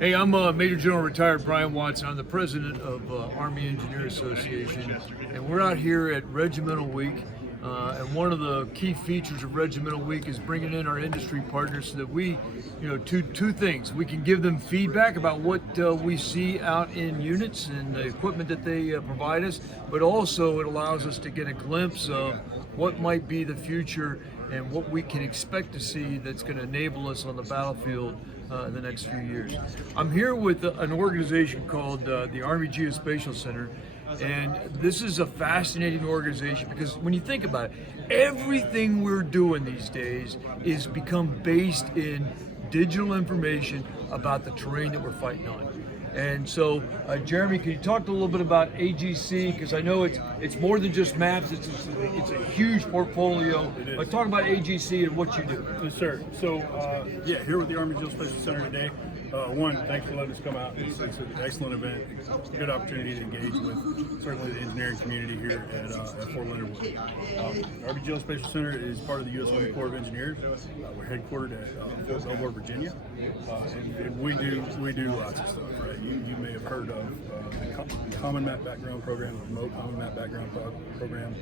Hey, I'm Major General Retired Brian Watson. I'm the president of Army Engineer Association, and we're out here at Regimental Week. And one of the key features of Regimental Week is bringing in our industry partners so that we, two things. We can give them feedback about what we see out in units and the equipment that they provide us, but also it allows us to get a glimpse of what might be the future and what we can expect to see that's going to enable us on the battlefield in the next few years. I'm here with an organization called the Army Geospatial Center, and this is a fascinating organization because when you think about it, everything we're doing these days is become based in digital information about the terrain that we're fighting on. And so, Jeremy, can you talk a little bit about AGC? Because I know it's more than just maps. It's a huge portfolio. But talk about AGC and what you do. Yes, sir. So, here with the Army Geospatial Center today. One, thanks for letting us come out. It's an excellent event. It's a good opportunity to engage with certainly the engineering community here at Fort Leonard Wood. Army Geospatial Center is part of the U.S. Army Corps of Engineers. We're headquartered at Fort Leonard Wood, Virginia, and we do lots of stuff. Right? You may have heard of the Common Map Background Program, the Remote Common Map Background Program.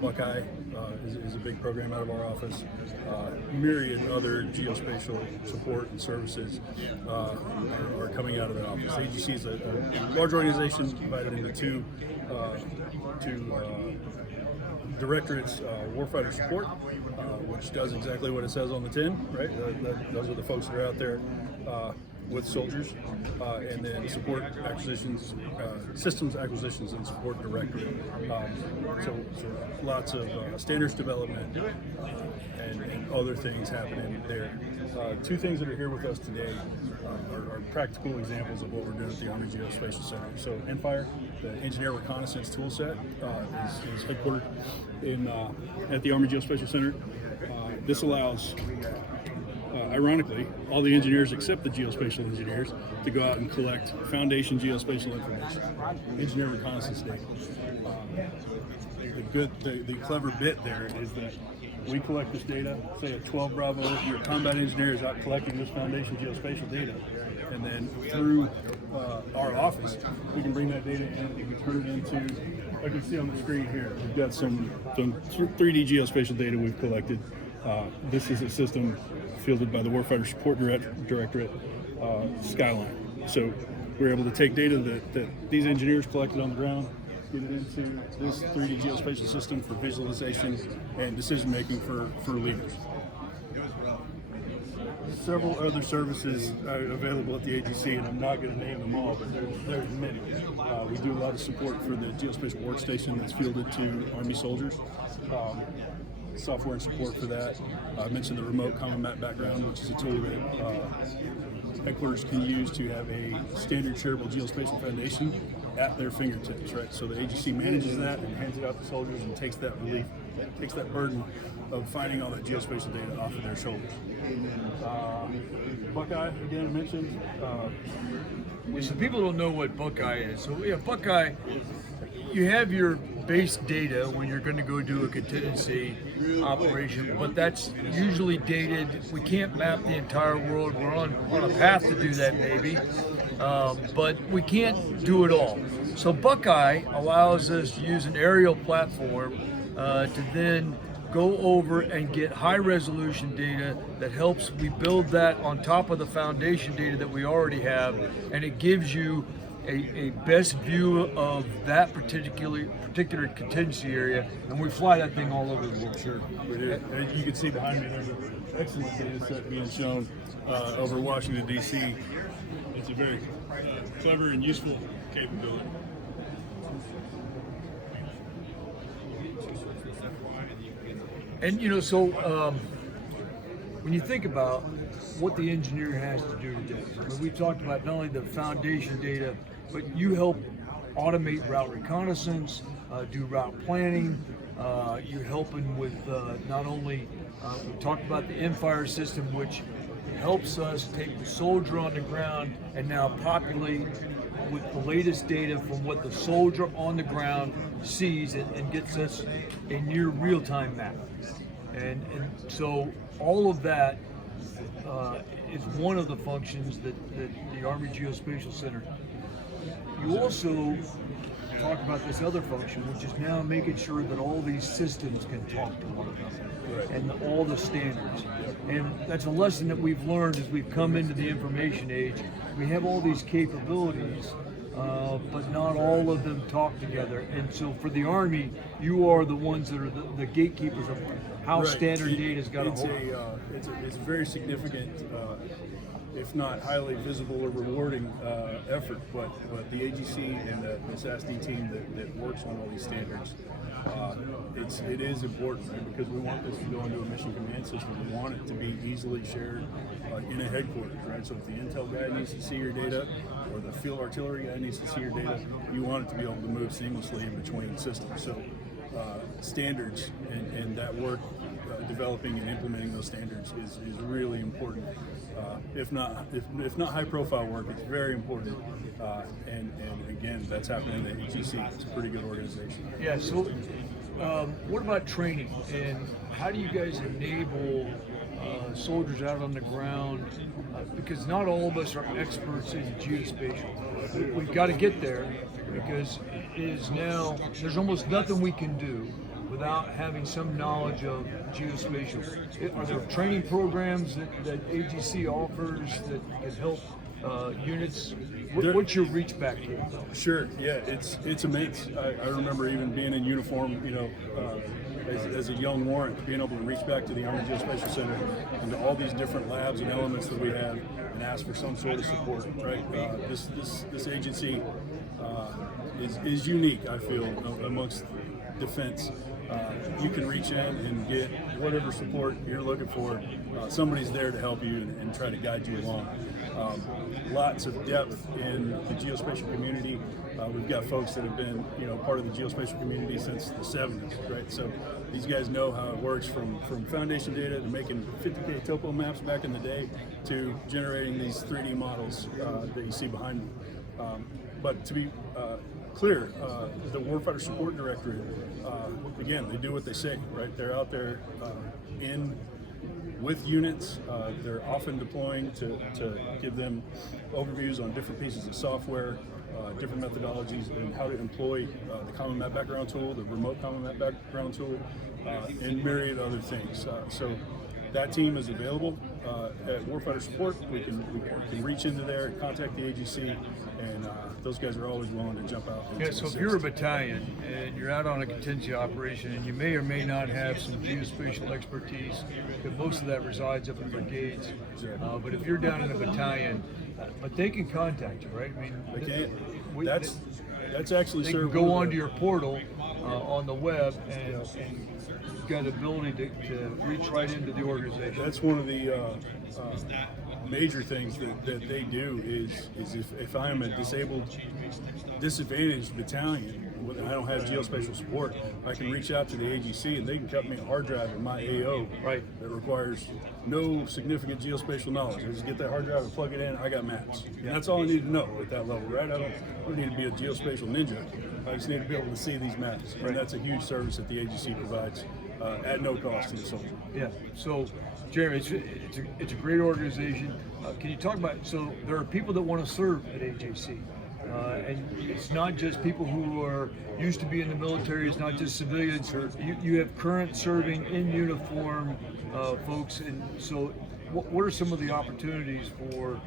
Buckeye is a big program out of our office. Myriad other geospatial support and services are coming out of that office. AGC is a large organization divided into two directorates, Warfighter Support, which does exactly what it says on the tin, right? Those are the folks that are out there with soldiers, and then support acquisitions, systems acquisitions and support directorate. So lots of standards development and other things happening there. Two things that are here with us today are practical examples of what we're doing at the Army Geospatial Center. So Enfire, the engineer reconnaissance tool set, is headquartered at the Army Geospatial Center. This allows ironically, all the engineers except the geospatial engineers to go out and collect foundation geospatial information, engineer reconnaissance data. The clever bit there is that we collect this data, say at 12 Bravo, your combat engineer is out collecting this foundation geospatial data, and then through our office, we can bring that data in and we can turn it into, I can see on the screen here, we've got some 3D geospatial data we've collected. This is a system fielded by the Warfighter Support Directorate, Skyline. So we're able to take data that these engineers collected on the ground, get it into this 3D geospatial system for visualization and decision making for leaders. Several other services are available at the AGC, and I'm not going to name them all, but there's many. We do a lot of support for the geospatial workstation that's fielded to Army soldiers. Software and support for that. I mentioned the Remote Common Map Background, which is a tool that headquarters can use to have a standard shareable geospatial foundation at their fingertips, right? So the AGC manages that and hands it out to soldiers and takes that relief, takes that burden of finding all that geospatial data off of their shoulders. Buckeye, again, I mentioned. So people don't know what Buckeye is. So yeah, Buckeye, you have your base data when you're going to go do a contingency operation, but that's usually dated. We can't map the entire world. We're on a path to do that maybe, but we can't do it all. So Buckeye allows us to use an aerial platform to then go over and get high resolution data that helps we build that on top of the foundation data that we already have, and it gives you a best view of that particular contingency area, and we fly that thing all over the world. Sure, we do. As you can see behind me, there's an excellent data set being shown over Washington, D.C. It's a very clever and useful capability. And so when you think about what the engineer has to do today, we talked about not only the foundation data, but you help automate route reconnaissance, do route planning. You're helping with not only, we talked about the Enfire system, which helps us take the soldier on the ground and now populate with the latest data from what the soldier on the ground sees and gets us a near real-time map. And so all of that is one of the functions that the Army Geospatial Center. You also talk about this other function, which is now making sure that all these systems can talk to one another, Right. and all the standards. And that's a lesson that we've learned as we've come into the information age. We have all these capabilities, but not all of them talk together. And so for the Army, you are the ones that are the gatekeepers of how Right. standard data's got to It's hold. it's a very significant, if not highly visible or rewarding effort. But the AGC and the SASD team that works on all these standards, it is important, right? Because we want this to go into a mission command system. We want it to be easily shared in a headquarters, right? So if the intel guy needs to see your data, or the field artillery guy needs to see your data, you want it to be able to move seamlessly in between systems. So standards and that work, developing and implementing those standards is really important. If not high profile work, it's very important. And again, that's happening at AGC. It's a pretty good organization. Yeah, so what about training, and how do you guys enable soldiers out on the ground? Because not all of us are experts in geospatial. We've got to get there, because it is now, there's almost nothing we can do without having some knowledge of geospatial. Are there training programs that AGC offers that can help units? What's your reach back here? Sure, yeah, it's immense. I remember even being in uniform, as a young warrant, being able to reach back to the Army Geospatial Center and to all these different labs and elements that we have and ask for some sort of support, right? This agency is unique, I feel, amongst defense. You can reach in and get whatever support you're looking for. Somebody's there to help you and try to guide you along. Lots of depth in the geospatial community. We've got folks that have been, part of the geospatial community since the 70s, right? So these guys know how it works from foundation data to making 50K topo maps back in the day to generating these 3D models that you see behind me. But to be clear, the Warfighter Support Directorate, again, they do what they say, right? They're out there with units. They're often deploying to give them overviews on different pieces of software, different methodologies, and how to employ the Common Map Background tool, the Remote Common Map Background tool, and myriad other things. So that team is available at Warfighter Support. We can reach into there and contact the AGC, and those guys are always willing to jump out. Yeah, so if you're a battalion and you're out on a contingency operation and you may or may not have some geospatial expertise, because most of that resides up in brigades, but if you're down in a battalion, but they can contact you, right? I mean, They can. That's actually they can go onto your portal on the web and you've got the ability to reach right into the organization. That's one of the major things that they do is if I am a disadvantaged battalion and I don't have geospatial support, I can reach out to the AGC and they can cut me a hard drive in my AO that requires no significant geospatial knowledge. I just get that hard drive and plug it in, I got maps. And that's all I need to know at that level, right? I don't need to be a geospatial ninja. I just need to be able to see these maps. And that's a huge service that the AGC provides at no cost to the soldier. Yeah, so Jeremy, it's a great organization. Can you talk about, so there are people that want to serve at AJC, and it's not just people who are used to be in the military, it's not just civilians. You have current serving in uniform folks, and so what are some of the opportunities for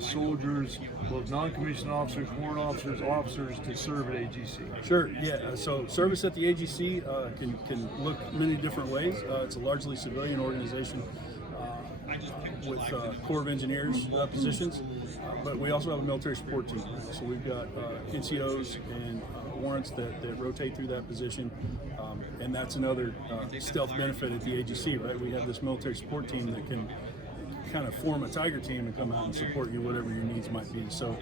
soldiers, both non-commissioned officers, warrant officers, officers to serve at AGC? Sure, yeah. So service at the AGC can look many different ways. It's a largely civilian organization with Corps of Engineers positions, but we also have a military support team. So we've got NCOs and warrants that rotate through that position, and that's another stealth benefit at the AGC, right? We have this military support team that can kind of form a tiger team and come out and support you whatever your needs might be. So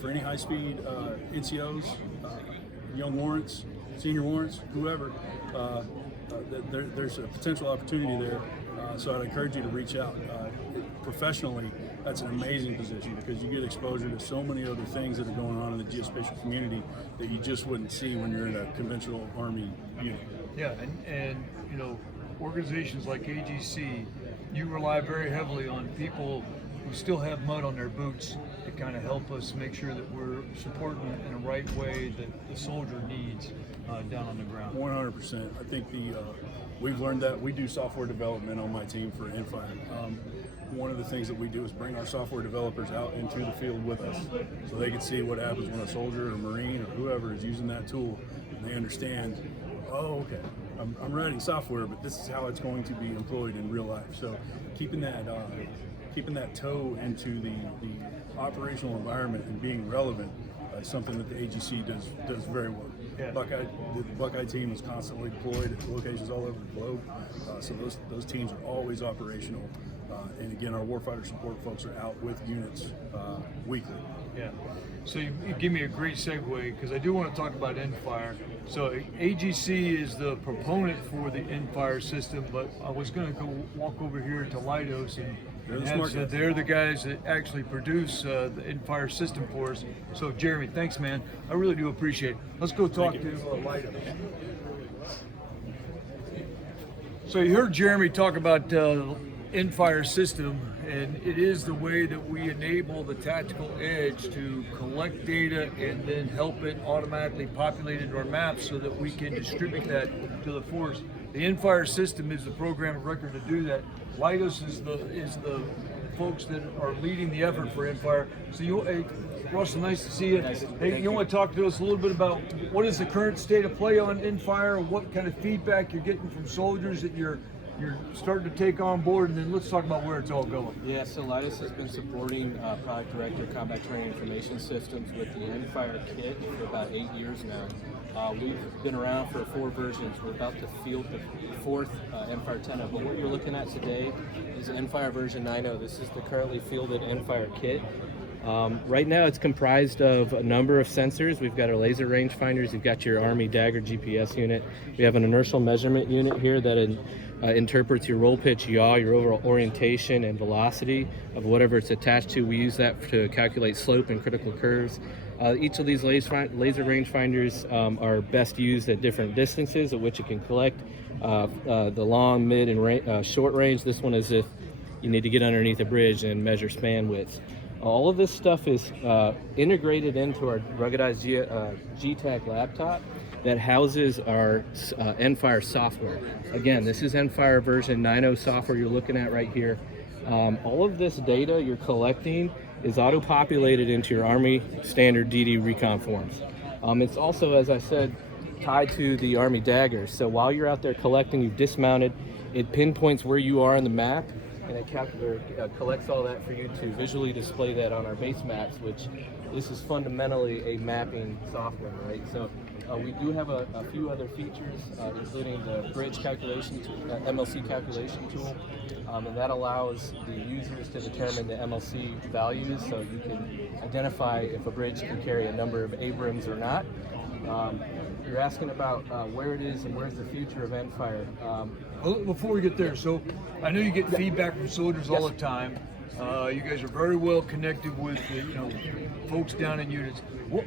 for any high-speed NCOs, young warrants, senior warrants, whoever, there's a potential opportunity there. So I'd encourage you to reach out. Professionally, that's an amazing position because you get exposure to so many other things that are going on in the geospatial community that you just wouldn't see when you're in a conventional Army unit. Yeah, and organizations like AGC, you rely very heavily on people who still have mud on their boots to kind of help us make sure that we're supporting in a right way that the soldier needs down on the ground. 100%. I think we've learned that. We do software development on my team for Infire. One of the things that we do is bring our software developers out into the field with us so they can see what happens when a soldier or Marine or whoever is using that tool, and they understand, oh, okay, I'm writing software, but this is how it's going to be employed in real life. So keeping that toe into the operational environment and being relevant is something that the AGC does very well. Yeah. The Buckeye team is constantly deployed at locations all over the globe, so those teams are always operational. And again, our warfighter support folks are out with units weekly. Yeah. So you give me a great segue, because I do want to talk about Infire. So AGC is the proponent for the Infire system, but I was going to go walk over here to Leidos, and they're the guys that actually produce the Infire system for us. So Jeremy, thanks, man. I really do appreciate it. Let's go talk to Leidos. So you heard Jeremy talk about Infire system, and it is the way that we enable the tactical edge to collect data and then help it automatically populate into our maps so that we can distribute that to the force. The Infire system is the program of record to do that. Leidos is the folks that are leading the effort for Infire. So hey, Russell, nice to see you. Hey, you want to talk to us a little bit about what is the current state of play on Infire, what kind of feedback you're getting from soldiers that you're starting to take on board, and then let's talk about where it's all going. Yeah, so Leidos has been supporting Product Director Combat Training Information Systems with the Infire kit for about 8 years now. We've been around for 4 versions. We're about to field the 4th Infire 10.0, but what you're looking at today is Infire version 9.0. This is the currently fielded Infire kit. Right now it's comprised of a number of sensors. We've got our laser rangefinders, you've got your Army Dagger GPS unit. We have an inertial measurement unit here that interprets your roll pitch, yaw, your overall orientation and velocity of whatever it's attached to. We use that to calculate slope and critical curves. Each of these laser rangefinders are best used at different distances at which it can collect the long, mid, and short range. This one is if you need to get underneath a bridge and measure span width. All of this stuff is integrated into our ruggedized GTAC laptop that houses our Infire software. Again, this is Infire version 9.0 software you're looking at right here. All of this data you're collecting is auto-populated into your Army standard DD recon forms. It's also, as I said, tied to the Army Dagger. So while you're out there collecting, you've dismounted, it pinpoints where you are on the map, and it collects all that for you to visually display that on our base maps, which this is fundamentally a mapping software, right? So we do have a few other features, including the bridge calculation, MLC calculation tool, and that allows the users to determine the MLC values, so you can identify if a bridge can carry a number of Abrams or not. You're asking about where it is and where's the future of Infire. Before we get there, so I know you get feedback from soldiers all the time. You guys are very well connected with folks down in units.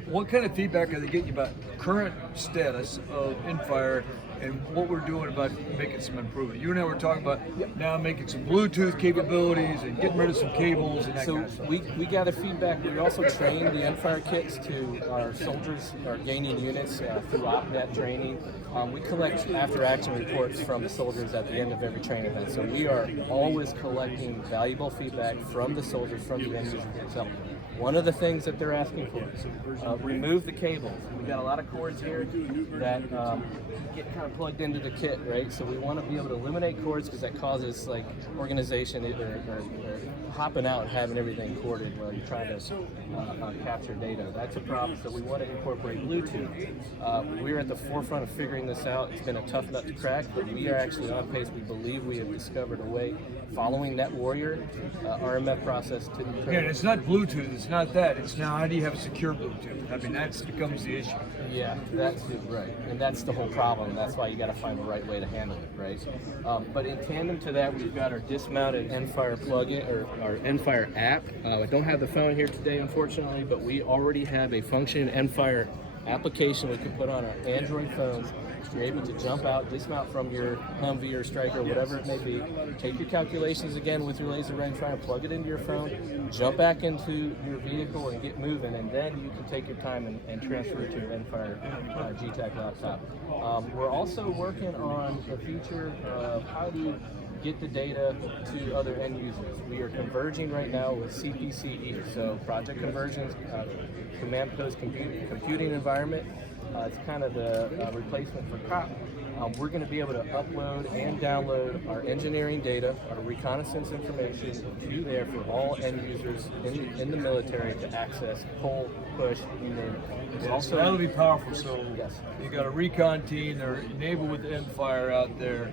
What kind of feedback are they getting about current status of Infire and what we're doing about making some improvement? You and I were talking about now making some Bluetooth capabilities and getting rid of some cables and that kind of stuff. We gather feedback. We also train the Infire kits to our soldiers, our gaining units through OpNet training. We collect after-action reports from the soldiers at the end of every training event. So we are always collecting valuable feedback from the soldiers, from the end users themselves. One of the things that they're asking for is remove the cables. We've got a lot of cords here that get kind of plugged into the kit, right? So we want to be able to eliminate cords because that causes like organization or hopping out and having everything corded while you're trying to capture data. That's a problem. So we want to incorporate Bluetooth. We're at the forefront of figuring this out. It's been a tough nut to crack, but we are actually on pace. We believe we have discovered a way following Net Warrior RMF process to Again, it's not Bluetooth, it's not that. It's now how do you have a secure Bluetooth? I mean, that becomes the issue. Yeah, that's right. And that's the whole problem. That's why you got to find the right way to handle it, right? But in tandem to that, we've got our dismounted Infire plugin, or our Infire app. I don't have the phone here today, unfortunately, but we already have a functioning Infire application we can put on our Android phones. You're able to jump out, dismount from your Humvee or Striker, whatever it may be, take your calculations again with your laser rangefinder, plug it into your phone, jump back into your vehicle and get moving, and then you can take your time and transfer it to your Endfire GTAC laptop. We're also working on the feature of how to get the data to other end users. We are converging right now with CPCE, so project conversions, command post computing environment. It's kind of the replacement for COP. We're going to be able to upload and download our engineering data, our reconnaissance information to there for all end users in the military to access, pull, push, you name it. Yeah, so that'll be powerful. So Yes. you got a recon team, they're enabled with Endfire out there.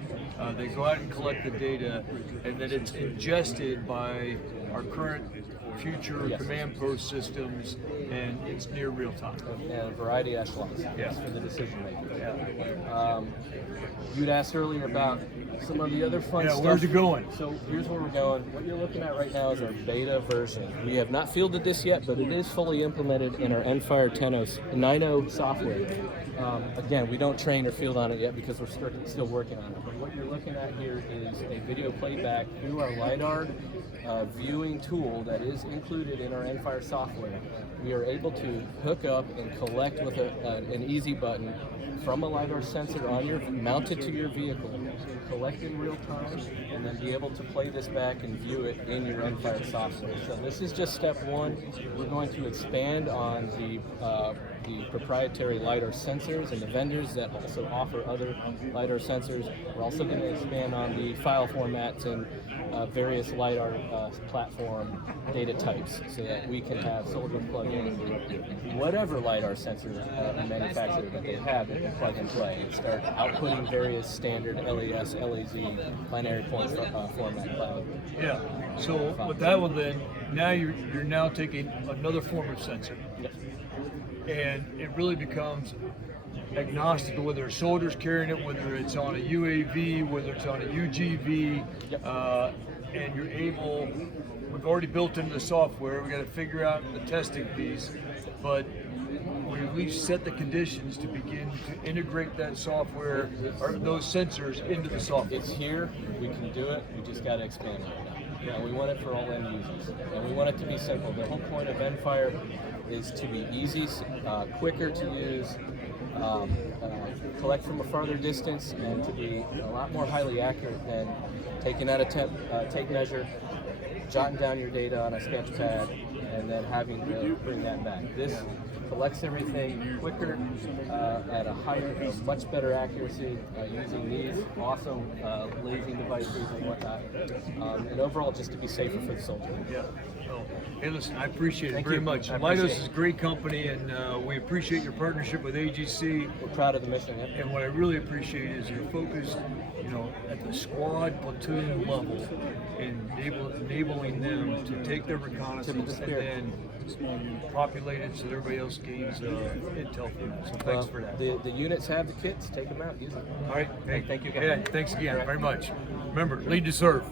They go out and collect the data, and then it's ingested by our current future Yes. command post systems, and it's near real time. And a variety of echelons for the decision making. You'd asked earlier about some of the other fun stuff. Where's it going? So here's where we're going. What you're looking at right now is our beta version. We have not fielded this yet, but it is fully implemented in our Endfire 9.0 software. Again, we don't train or field on it yet because we're still working on it. But what you're looking at here is a video playback through our LiDAR viewing tool that is included in our Endfire software. We are able to hook up and collect with an easy button from a LiDAR sensor mounted to your vehicle, collect in real time, and then be able to play this back and view it in your Endfire software. So this is just step one. We're going to expand on the proprietary LiDAR sensors and the vendors that also offer other LiDAR sensors. We're also going to expand on the file formats and various LiDAR platform data types so that we can have soldiers plug in whatever LiDAR sensor manufacturer that they have, they can plug and play and start outputting various standard LAS, LAZ, binary point format cloud. Yeah. So with that one, then now you're now taking another form of sensor, Yes. and it really becomes agnostic to whether a soldier's carrying it, whether it's on a UAV, whether it's on a UGV, Yep. and you're able. We've already built into the software. We got to figure out the testing piece, but we at least set the conditions to begin to integrate that software or those sensors into the software. It's here, we can do it, we just got to expand it right now. And we want it for all end users, and we want it to be simple. The whole point of Endfire is to be easy, quicker to use, collect from a farther distance, and to be a lot more highly accurate than taking out a tape measure, jotting down your data on a sketch pad, and then having to bring that back. This collects everything quicker, at a much better accuracy, using these awesome lasing devices and whatnot, and overall just to be safer for the soldier. Yeah. Oh, hey, listen, I appreciate it Thank very you. much. I appreciate Leidos is a great company, and we appreciate your partnership with AGC. We're proud of the mission. Yep. And what I really appreciate is your focus, at the squad platoon level, and enabling them to take their reconnaissance and then populate it so everybody else gains intel from it. So thanks for that. The units have the kits. Take them out. Use them. All right. Hey, Thank you, guys. Yeah, thanks again very much. Remember, lead to serve.